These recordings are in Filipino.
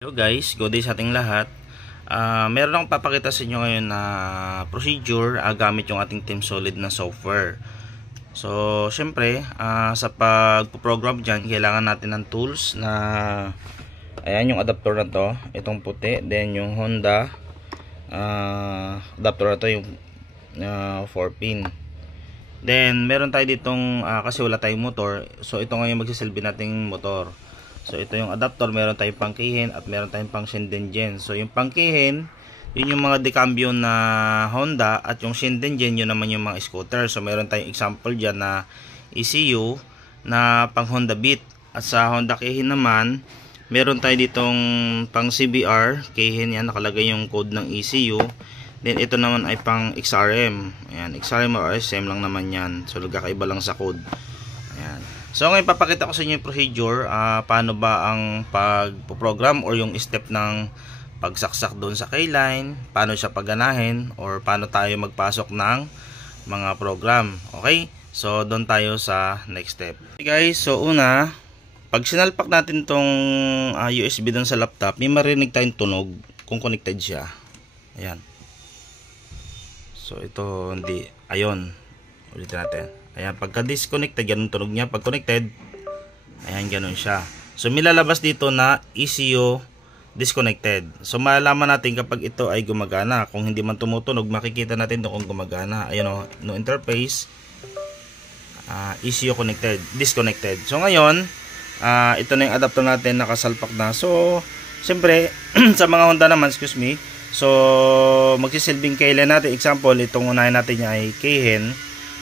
Hello guys, good day sa ating lahat. Meron akong papakita sa inyo ngayon na procedure gamit yung ating Team Solid na software. So, syempre, sa pagpo-program dyan, kailangan natin ng tools na ayan yung adapter na to, itong puti, then yung Honda adapter na to, yung 4-pin. Then, meron tayo ditong, kasi wala tayong motor, so ito ngayon magsisilbi nating motor. So ito yung adapter, meron tayong pangkihin at meron tayong pang Shindingen. So yung pangkihin, yun yung mga decambio na Honda, at yung Shindingen yun naman yung mga scooter. So meron tayong example dyan na ECU na pang Honda Beat. At sa Honda kihin naman, meron tayo ditong pang CBR kihin, yan nakalagay yung code ng ECU. Then ito naman ay pang XRM. Ayan, XRM or SM lang naman yan. So nagkakaiba lang sa code. Ayan. So ngayon papakita ko sa inyo yung procedure, paano ba ang pagpo-program or yung step ng pagsaksak doon sa keyline, paano siya pagganahin, or paano tayo magpasok ng mga program. Okay? So doon tayo sa next step. Okay guys, so una, pag sinalpak natin tong USB doon sa laptop, may marinig tayong tunog kung connected siya. Ayan. So ito hindi, ayun. Ulitin natin. Ayan, pagka disconnected, ganun tunog niya. Pag connected, ayan, ganun siya. So, may lalabas dito na ECU disconnected. So, malalaman natin kapag ito ay gumagana. Kung hindi man tumutunog, makikita natin doon kung gumagana. Ayan o, no interface. ECU connected, disconnected. So, ngayon, ito na yung adapter natin, nakasalpak na. So, siyempre, sa mga Honda naman, excuse me. So, magsisilbing keyline natin. Example, itong unahin natin niya ay kihin.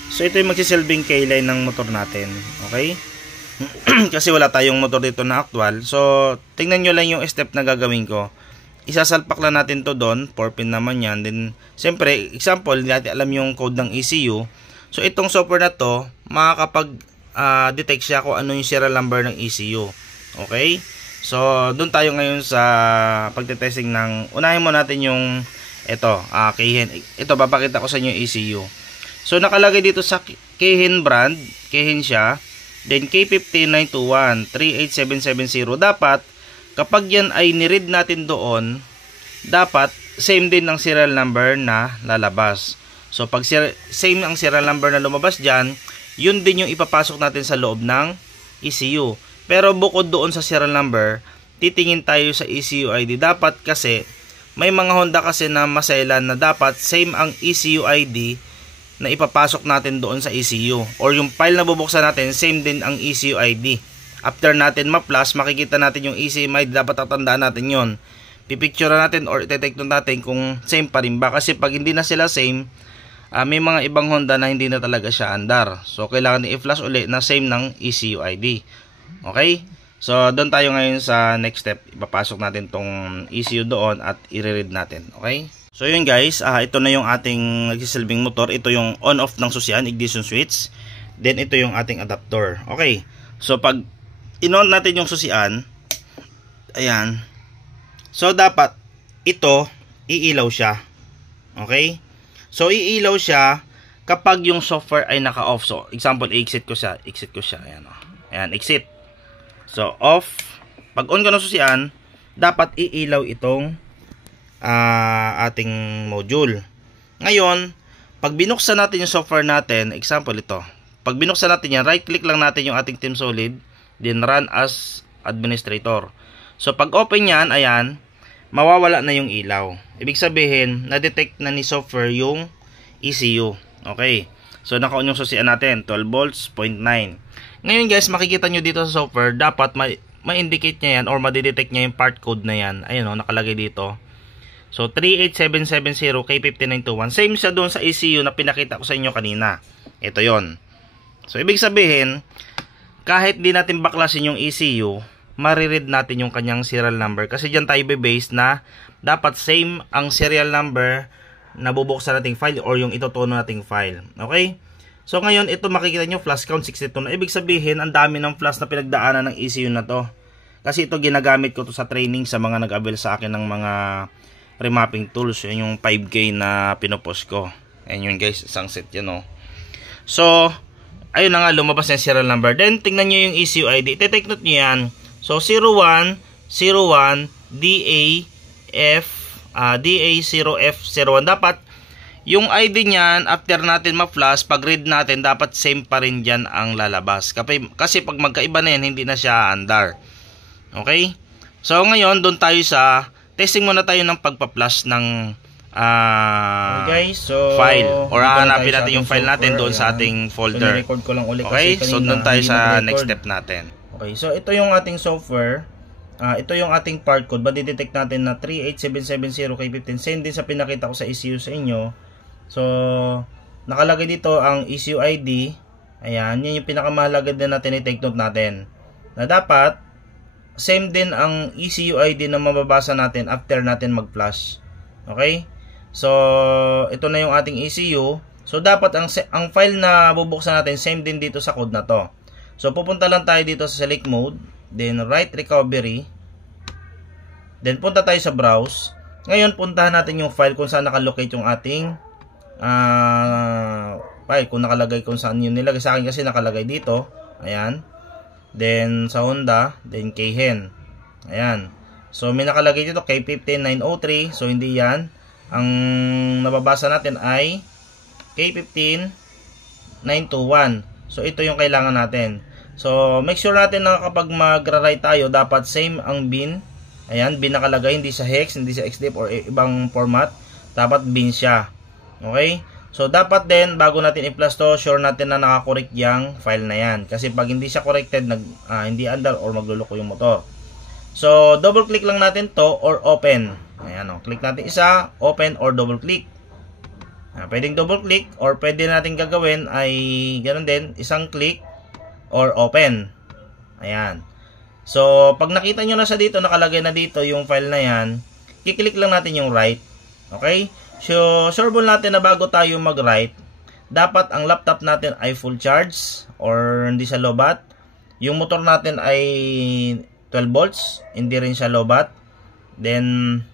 So ito yung magsisilbing keyline ng motor natin. Okay? Kasi wala tayong motor dito na actual. So tingnan nyo lang yung step na gagawin ko. Isasalpak lang natin to doon. 4-pin naman yan. Then siyempre, example, hindi natin alam yung code ng ECU. So itong software na to, makakapag-detect siya kung ano yung serial number ng ECU. Okay? So doon tayo ngayon sa pagtetesting ng, unahin mo natin yung ito, kihin. Ito, papakita ko sa inyo yung ECU. So nakalagay dito sa kihin brand, kihin siya, then K15921 38770. Dapat kapag yan ay ni-read natin doon, dapat same din ng serial number na lalabas. So pag same ang serial number na lumabas diyan, yun din yung ipapasok natin sa loob ng ECU. Pero bukod doon sa serial number, titingin tayo sa ECU ID. Dapat kasi may mga Honda kasi na maselan na dapat same ang ECU ID na ipapasok natin doon sa ECU, or yung file na bubuksan natin same din ang ECU ID. After natin ma-plus, makikita natin yung ECU ID, dapat tatandaan natin yon. Pipicture natin or i-detect natin kung same pa rin ba, kasi pag hindi na sila same, may mga ibang Honda na hindi na talaga siya andar. So kailangan i-flash uli na same ng ECU ID. Okay? So doon tayo ngayon sa next step. Ipapasok natin tong ECU doon at i-read natin. Okay? So yun guys, ito na yung ating nagsisilbing motor. Ito yung on-off ng susian, ignition switch. Then ito yung ating adapter. Okay. So pag in-on natin yung susian, ayan. So dapat ito iilaw siya. Okay? So iilaw siya kapag yung software ay naka-off. So example, exit ko siya. Ayan o. Ayan, exit. So off. Pag on ka ng susian, dapat iilaw itong ating module. Ngayon, pag binuksan natin yung software natin, example ito, pag binuksan natin yan, right click lang natin yung ating Team Solid, then run as administrator. So pag open yan, ayan, mawawala na yung ilaw. Ibig sabihin, na-detect na ni software yung ECU. Okay, so naka-on yung susian natin, 12 volts, 0.9. Ngayon guys, makikita nyo dito sa software, dapat ma-indicate nya yan or ma-detect nya yung part code na yan. Ayun o, nakalagay dito. So 38770 K15921, same siya doon sa ECU na pinakita ko sa inyo kanina. Ito yon. So ibig sabihin, kahit di natin baklasin yung ECU, mariread natin yung kanyang serial number, kasi diyan tayo be-base na dapat same ang serial number na bubuksan nating file or yung itutuno nating file. Okay? So ngayon, ito makikita nyo, flash count 62 na. Ibig sabihin, ang dami ng flash na pinagdaanan ng ECU na to. Kasi ito ginagamit ko to sa training sa mga nag-avail sa akin ng mga remapping tools. Yan yung 5K na pinopost ko. Ayan yun guys, isang set yan o. So ayun na nga, lumabas na yung serial number. Then tingnan nyo yung ECU ID, i-take note nyo yan. So 0101 DA0F01. Dapat yung ID niyan, after natin ma-flash, pag read natin, dapat same pa rin dyan ang lalabas. Kasi pag magkaiba na yan, hindi na siya under. Okay? So, ngayon, doon tayo sa, testing muna tayo ng pagpa-flash ng okay, so, file. Or hanapin natin yung file natin doon sa ating folder. So, ko lang ulit okay? So, doon tayo sa next step natin. Okay, so ito yung ating software. Ito yung ating part code. Madidetect natin na 38770K15. Same din sa pinakita ko sa ECU sa inyo. So, nakalagay dito ang ECU ID. Ayan, yun yung pinakamahalaga din na tinitake note natin. Na dapat, same din ang ECU ID na mababasa natin after natin mag-flash. Okay? So, ito na yung ating ECU. So, dapat ang file na bubuksan natin, same din dito sa code na to. So, pupunta lang tayo dito sa select mode. Then, write recovery. Then, punta tayo sa browse. Ngayon, puntahan natin yung file kung saan nakalocate yung ating file. Kung nakalagay kung saan yun nilagay. Sa akin kasi nakalagay dito. Ayan. Then, sa Honda. Then, Keihin. Ayan. So, may nakalagay dito K15903. So, hindi yan. Ang nababasa natin ay K15921. So, ito yung kailangan natin. So, make sure natin na kapag magra-write tayo, dapat same ang bin. Ayan, bin nakalagay, hindi sa hex, hindi sa xdip or ibang format. Dapat bin siya. Okay? So, dapat din, bago natin i-flash to, sure natin na nakakorek yung file na yan. Kasi pag hindi siya corrected, hindi under or magluloko yung motor. So, double click lang natin to or open. Ayan o, click natin isa, open or double click. Pwedeng double click or pwede natin gagawin ay ganoon din, isang click or open. Ayan. So, pag nakita nyo na sa dito, nakalagay na dito yung file na yan, kiklik lang natin yung write. Okay? So, sure natin na bago tayo mag-write, dapat ang laptop natin ay full charge or hindi siya lobat. Yung motor natin ay 12 volts, hindi rin siya lobat. Then,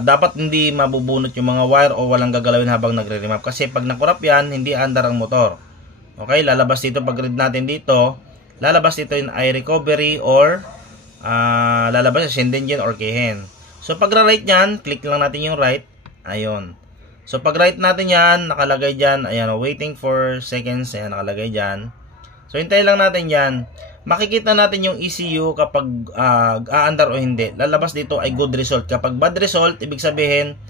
dapat hindi mabubunot yung mga wire o walang gagalawin habang nagre-remap. Kasi pag nakurap yan, hindi andar ang motor. Okay, lalabas dito pag read natin dito, lalabas dito yung iRecovery or lalabas sa Shenzhen or Keihin. So, pag ra-write nyan, click lang natin yung write. Ayun. So, pag write natin yan, nakalagay dyan, ayan, waiting for seconds, ayan, nakalagay dyan. So, hintayin lang natin yan. Makikita natin yung ECU kapag aandar o hindi. Lalabas dito ay good result. Kapag bad result, ibig sabihin,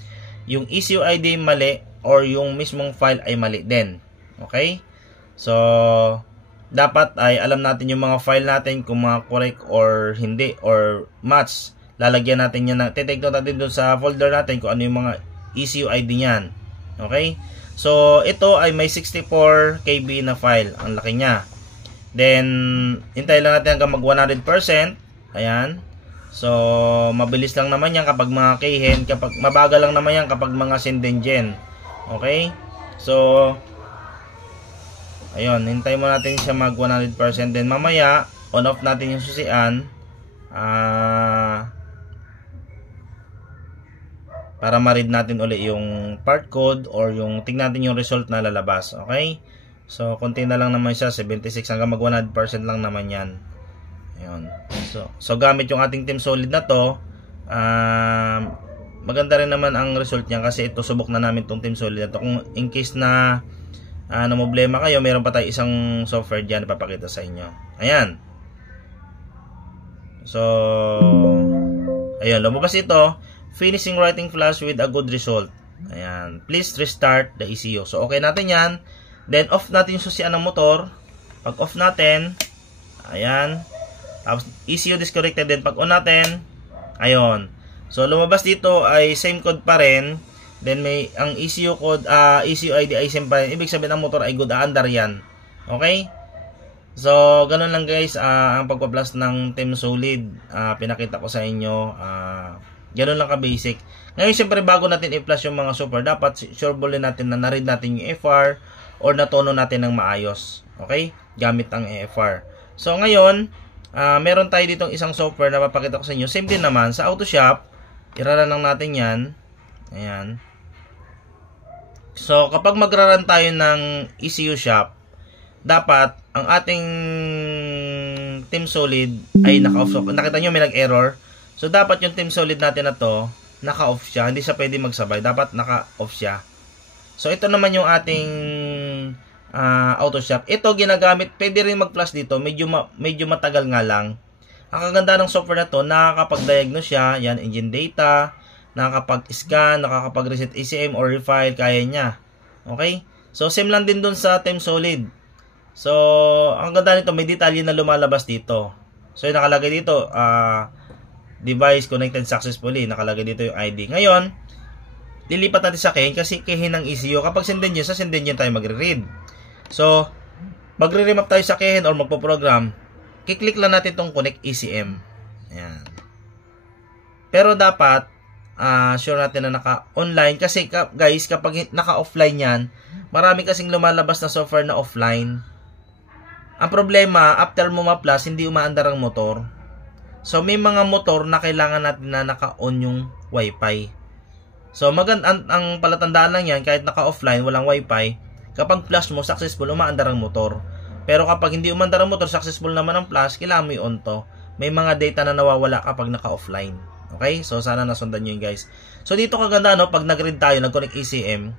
yung ECU ID mali or yung mismong file ay mali din. Okay? So, dapat ay alam natin yung mga file natin kung mga correct or hindi or match. Lalagyan natin yan, titake note natin doon sa folder natin kung ano yung mga ECU ID niyan. Okay? So, ito ay may 64 KB na file. Ang laki niya. Then, hintay lang natin hanggang mag 100%. Ayan. So, mabilis lang naman yan kapag mga Keihin. Kapag, mabagal lang naman yan kapag mga Shenzhen. Okay? So, ayun. Hintay mo natin siya mag 100%. Then, mamaya, on-off natin yung susian. Para ma-read natin uli yung part code or yung tingnan natin yung result na lalabas. Okay? So, konti na lang naman siya. 76 hanggang mag 100% lang naman yan. Ayun. So gamit yung ating Team Solid na to, maganda rin naman ang result niya kasi ito subok na namin tong Team Solid na to. Kung in case na problema kayo, meron pa tayo isang software dyan na papakita sa inyo. Ayan. So, ayun. Lumabas ito. Finishing writing flash with a good result. Ayan. Please restart the ECU. So, okay natin yan. Then, off natin yung susian ng motor. Pag off natin, ayan. Tapos, ECU disconnected din. Pag on natin, ayun. So, lumabas dito ay same code pa rin. Then, may ang ECU code, ECU ID ay same pa rin. Ibig sabihin ang motor ay good under yan. Okay? So, ganun lang guys. Ang pagpa-plus ng Team Solid. Pinakita ko sa inyo. Ganun lang ka-basic. Ngayon, siyempre, bago natin i-flash yung mga super, dapat sureball natin na na-read natin yung EFR or natono natin ng maayos. Okay? Gamit ang EFR. So, ngayon, meron tayo ditong isang software na papakita ko sa inyo. Same din naman. Sa Autoshop, iraran lang natin yan. Ayan. So, kapag magraran tayo ng ECU shop, dapat ang ating Team Solid ay naka-off. Nakita nyo may nag-error. So, dapat yung Team Solid natin na to, naka-off siya. Hindi siya pwede magsabay. Dapat naka-off siya. So, ito naman yung ating auto shop. Ito, ginagamit. Pwede rin mag-flash dito. Medyo matagal nga lang. Ang kaganda ng software na to, nakakapag-diagnose siya. Yan, engine data. Nakakapag-scan, nakakapag-reset ECM or refile. Kaya niya. Okay? So, same lang din dun sa Team Solid. So, ang ganda nito, may detalye na lumalabas dito. So, yung nakalagay dito, device connected successfully. Nakalagay dito yung ID. Ngayon, lilipat natin sa Kehen kasi Kehen ng ECU. Kapag senden nyo, sa senden nyo tayo magre-read. So, magre-remap tayo sa Kehen or magpo-program. Kiklik lang natin itong connect ECM. Ayan. Pero dapat, sure natin na naka-online. Kasi guys, kapag naka-offline yan, marami kasing lumalabas na software na offline. Ang problema, after mo ma-plus, hindi umaandar ang motor. So, may mga motor na kailangan natin na naka-on yung Wi-Fi. So, ang palatandaan lang yan, kahit naka-offline, walang Wi-Fi, kapag flash mo, successful, umaandar ang motor. Pero kapag hindi umaandar ang motor, successful naman ang flash, kailangan mo i-on to. May mga data na nawawala kapag naka-offline. Okay? So, sana nasundan nyo yun, guys. So, dito kaganda, no? Pag nag-read tayo, nag-connect ECM,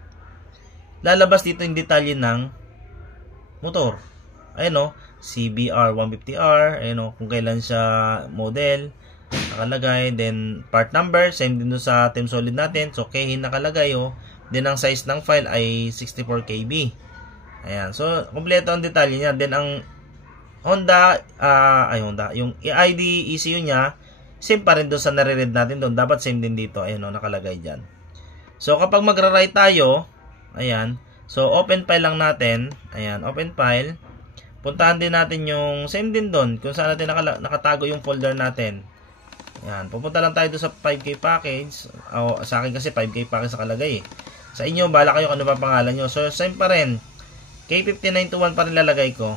lalabas dito yung detalye ng motor. Ayan, no? CBR 150R, ayan, no? Kung kailan siya model, nakalagay. Then, part number, same din doon sa Team Solid natin. So, Kehen nakalagay, oh. Then, ang size ng file ay 64 KB. Ayan. So, kompleto ang detalye niya. Then, ang Honda, yung ID, ECU niya, same pa rin doon sa nare-read natin doon. Dapat same din dito. Ayan, oh, nakalagay dyan. So, kapag magra-write tayo, ayan. So, open file lang natin. Ayan, open file. Puntahan din natin yung same din doon. Kung saan natin nakatago yung folder natin. Ayan, pupunta lang tayo doon sa 5K package. Sa akin kasi 5K package nakalagay eh. Sa inyo, bala kayo kung ano pa pangalan nyo. So, same pa rin. K5921 pa rin lalagay ko.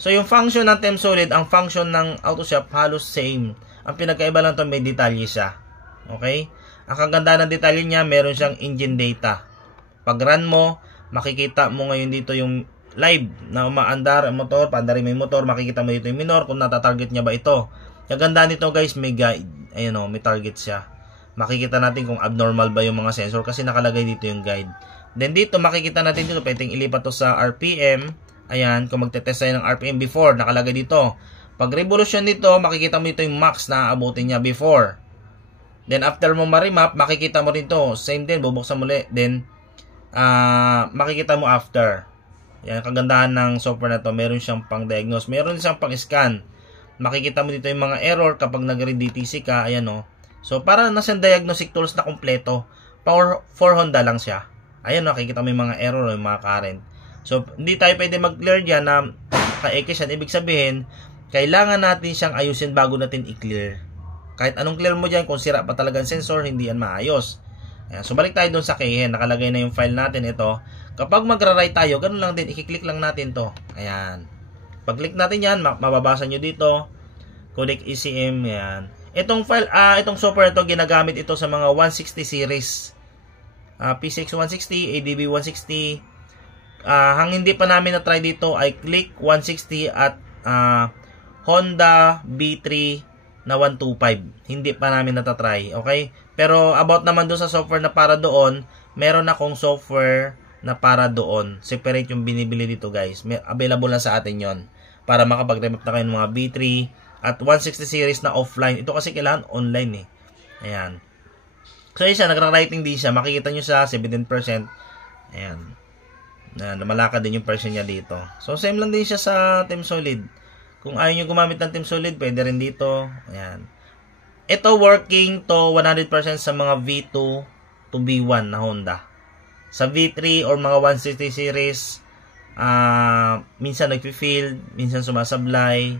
So, yung function ng Team Solid, ang function ng AutoShop, halos same. Ang pinagkaiba lang ito, may detalye siya. Okay? Ang kaganda ng detalye niya, meron siyang engine data. Pag run mo, makikita mo ngayon dito yung live na umaandar ang motor, paandarin mo yung motor, makikita mo dito yung minor, kung natatarget niya ba ito. Kaganda nito guys, may guide. Ayun o, may target siya. Makikita natin kung abnormal ba yung mga sensor kasi nakalagay dito yung guide. Then dito, makikita natin dito, pwedeng ilipat to sa RPM. Ayan, kung magte-test tayo ng RPM before, nakalagay dito. Pag revolution nito, makikita mo dito yung max na aabutin niya before. Then after mo ma-remap, makikita mo rin to. Same din, bubuksan mo ulit. Then, makikita mo after. Yan, kagandahan ng software na to. Meron siyang pang-diagnose. Meron siyang pang-scan. Makikita mo dito yung mga error kapag nag-read DTC ka. Ayan o. So, para nasa diagnostic tools na kompleto. Power for Honda lang siya. Ayan o, makikita mo yung mga error o yung mga current. So, hindi tayo pwede mag-clear dyan na ka-ekis yan. Ibig sabihin, kailangan natin siyang ayusin bago natin i-clear. Kahit anong clear mo dyan, kung sira pa talaga ang sensor, hindi yan maayos. Ayan, so, balik tayo doon sa Kehen. Nakalagay na yung file natin ito. Kapag magra-write tayo, ganun lang din. I-click lang natin to. Ayan. Pag-click natin yan, mababasa nyo dito. Codec ECM. Ayan. Itong file, itong software ito, ginagamit ito sa mga 160 series. P6 160, ADB 160. Hang hindi pa namin na-try dito, ay click 160 at Honda B3 na 125. Hindi pa namin natatry. Okay? Pero about naman doon sa software na para doon, meron akong software na para doon. Separate yung binibili dito guys. Available na sa atin yon para makapag-remap na kayo ng mga B3 at 160 series na offline. Ito kasi kailangan online eh. Ayan. So yun siya, nagra-writing din siya. Makikita nyo sa 17%. Ayan. Malakad din yung version niya dito. So same lang din siya sa Team Solid. Kung ayaw nyo gumamit ng Team Solid, pwede rin dito. Ayan. Ito working to 100% sa mga V2 to V1 na Honda. Sa V3 or mga 160 series, minsan nagpi-field, minsan sumasablay.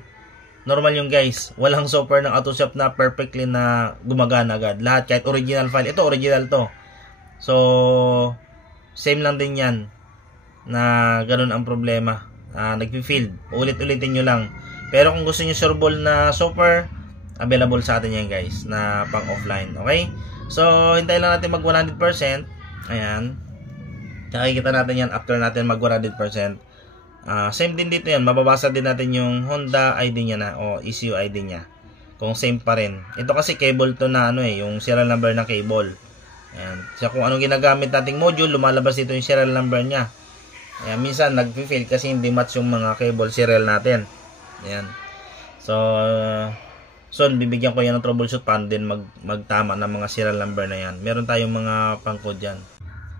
Normal yung guys. Walang software ng AutoShop na perfectly na gumagana agad. Lahat, kahit original file. Ito, original to. So, same lang din yan. Na ganun ang problema. Nagpi-field. Ulit-ulitin nyo lang. Pero kung gusto nyo sureball na software, available sa atin yan guys. Na pang offline. Okay? So, hintayin lang natin mag 100%. Ayan. Nakikita natin yan after natin mag 100%. Same din dito yan. Mababasa din natin yung Honda ID niya na o ECU ID niya. kung same pa rin. Ito kasi cable to na ano yung serial number ng cable. Ayan. So kung anong ginagamit nating module, lumalabas dito yung serial number niya. Ayan, minsan nag-fail kasi hindi match yung mga cable serial natin. Ayan. So soon bibigyan ko yan ng troubleshoot paano din magtama ng mga serial number na yan. Meron tayong mga pang-code dyan.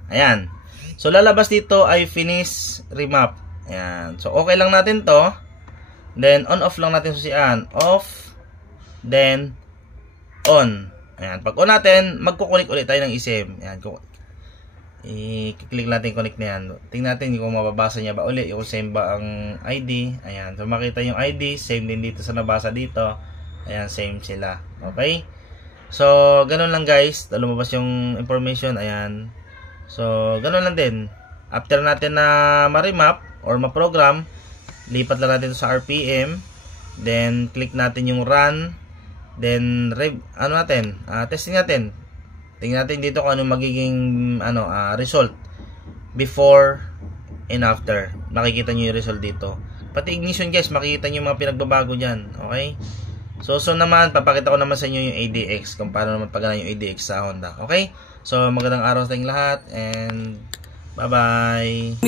Ayan. So lalabas dito ay finish remap. Ayan. So okay lang natin to. Then on off lang natin susian. Off. Then on. Ayan. Pag on natin, magko-connect ulit tayo ng eSIM. Ayan. I-click natin connect na yan. Tingnan natin kung mababasa niya ba ulit. Yung same ba ang ID. Ayan. So makita yung ID. Same din dito sa nabasa dito. Ayan. Same sila. Okay. So ganun lang guys. Lumabas yung information. Ayan. So, ganoon lang din. After natin na ma-remap or ma-program, lipat lang natin ito sa RPM. Then, click natin yung run. Then, testing natin. Tingnan natin dito kung ano magiging result before and after. Makikita nyo yung result dito. Pati ignition guys, makikita nyo yung mga pinagbabago dyan. Okay? So naman, papakita ko naman sa inyo yung ADX, kung paano naman pagana yung ADX sa Honda. Okay? So, magandang araw sa inyong lahat and bye-bye!